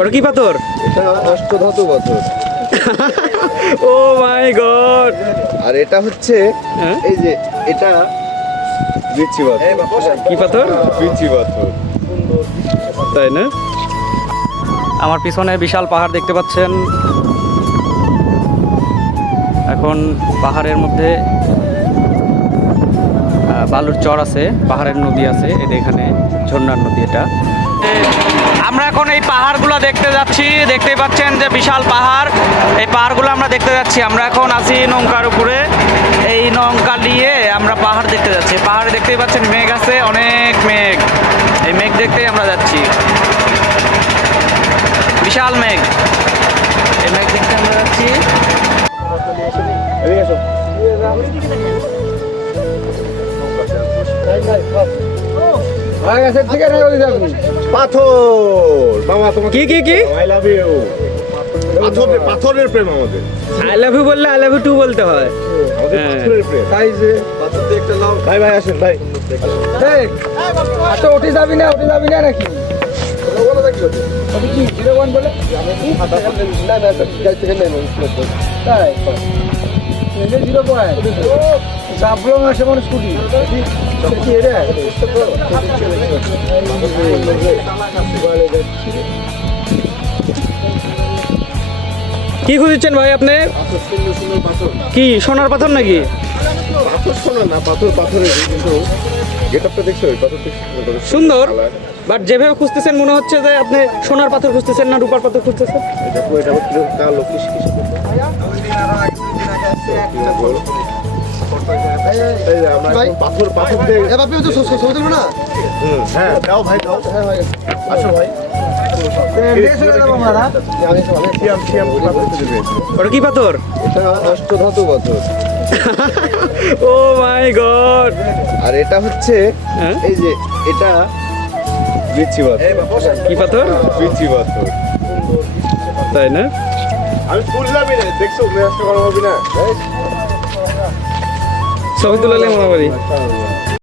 ওটা কি পাথর? এটা অষ্টধাতু পাথর। ও মাই গড আর এটা হচ্ছে হ্যাঁ? এই যে এটা বিচি পাথর। কি পাথর? বিচি পাথর। তাই না? আমার পিছনে বিশাল পাহাড় দেখতে পাচ্ছেন। এখন পাহাড়ের মধ্যে বালুর চর আছে পাহাড়ের নদী আছে এটা এখানে ঝর্ণার নদী এটা। আমরা এখন এই পাহাড়গুলো দেখতে যাচ্ছি দেখতেই পাচ্ছেন যে বিশাল পাহাড়। এই পাহাড়গুলো আমরা দেখতে যাচ্ছি। আমরা এখন আছি নৌকার উপরে। এই নৌকা নিয়ে আমরা পাহাড় দেখতে যাচ্ছি। পাহাড়ে দেখতেই পাচ্ছেন মেঘ আছে অনেক মেঘ। এই মেঘ দেখতেই আমরা যাচ্ছি। বিশাল মেঘ। এই মেঘ দেখতে আমরা যাচ্ছি। এদিকে এসো পাথর। মামা তোমাকে কি কি কি? আই লাভ ইউ পাথরের পাথরের প্রেম আমাদের। আই লাভ ইউ বললে আই লাভ ইউ টু বলতে হয়। আমাদের হ্যাঁ। পাথরের প্রেম। তাই যে। পাথর দিয়ে একটা লাভ ভাই ভাই আসেন ভাই। দেখ আচ্ছা উঠে যাবি না উঠে যাবি না নাকি? কি জিরো ওয়ান বলে না না গাড়ি থেকে নেই তাই। জিরো পয়েন্ট সাবলং আসে মানে স্কুটি। কি রে কি খুঁজছেন ভাই আপনি? কি সোনার পাথর নাকি? পাথর শোনা না পাথর পাথরের কিন্তু গেটআপটা দেখছ? ওই পাথর সুন্দর বাট যেভাবে খুঁজতেছেন মনে হচ্ছে যে আপনি সোনার পাথর খুঁজতেছেন না রূপার পাথর খুঁজতেছেন? দেখো এটা কালো কিস কিস। এই যে আমরা এখন পাথর পাথর দিয়ে এবার তো ছবি তুলবো না হ্যাঁ দাও ভাই দাও হ্যাঁ আসো কি পাথর? দেবে ওটা কি পাথর অষ্টধাতু পাথর ও মাই গড আর এটা হচ্ছে? এই যে এটা বিচি পাথর? কি পাথর বিচি পাথর তাই না আমি বুঝলামই না দেখছ মেয়াজটা করা হবে না? মনে করি মাশাআল্লাহ।